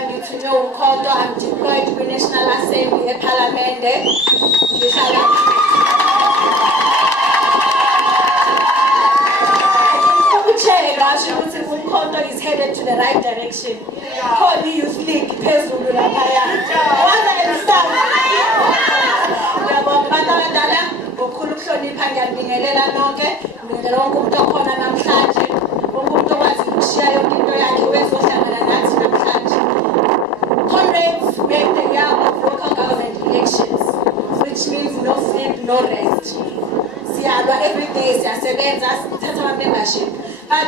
ngithunywe uMkhonto, I'm deployed kwi-National Assembly ePhalamende. Umkhonto is headed to the right direction. Khona i-Youth League phezulu laphaya. Ngiyabonga abantu abadala ngokukhulu ukuhlonipha, ngiyabingelela nonke. Ngibingelela wonke umuntu okhona namhlanje, wonke umuntu okwazi ukushiya yonke into yakhe wezohlangana nathi namhlanje. Comrades, we are in the year of local government elections, which means no sleep, no rest. Siyalwa every day, siyasebenza, sithatha ama-membership.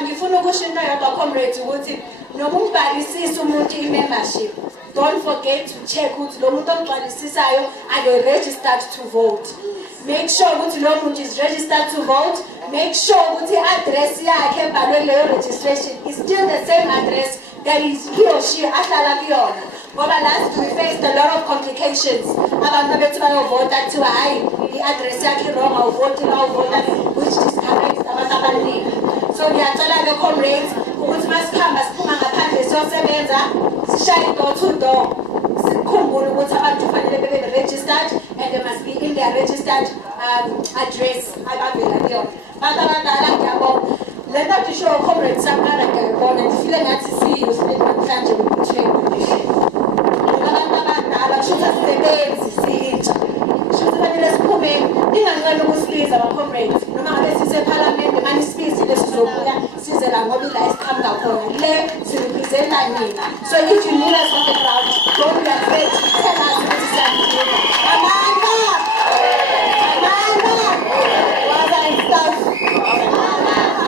Ngifuna ukusho into yodwa comrades ukuthi noma umbhalisisa umuntu i-membership, don't forget to check ukuthi lo muntu omgcwalisisayo are registered to vote. Make sure ukuthi lo muntu is registered to vote. Make sure ukuthi i-address yakhe ebhalwe leyo registration is still the same address that is he or she ahlala kuyona. Ngoba last we faced a lot of complications. Abantu bethu bayovota kuthiwa hayi i-address yakhe wrong, awuvoti la uvota, which discourages abantu abaningi. So ngiyacela ke comrades ukuthi masikhamba siphuma ngaphandle siyosebenza, sishaye door to door, sikhumbule ukuthi abantu kufanele bebe registered and they must be in their registered address abavela kuyona. Bantu abadala ngiyabonga. Let that show comrades samara ngiyabona ngifile ngathi si-youth namhlanje with-train condition. Abantu abadala kushuthi asisebenzi siyintsha. Kushuthi kufanele siphumeni. Ninganqeni ukusibiza ama-comrades. Noma ngabe sisephalamende manisibizile sizobuya size la ngoba ila esiqhamuka khona. Le sirepresenta nina. So if you need us on the ground, don't be afraid to tell us ukuthi siyanidinga.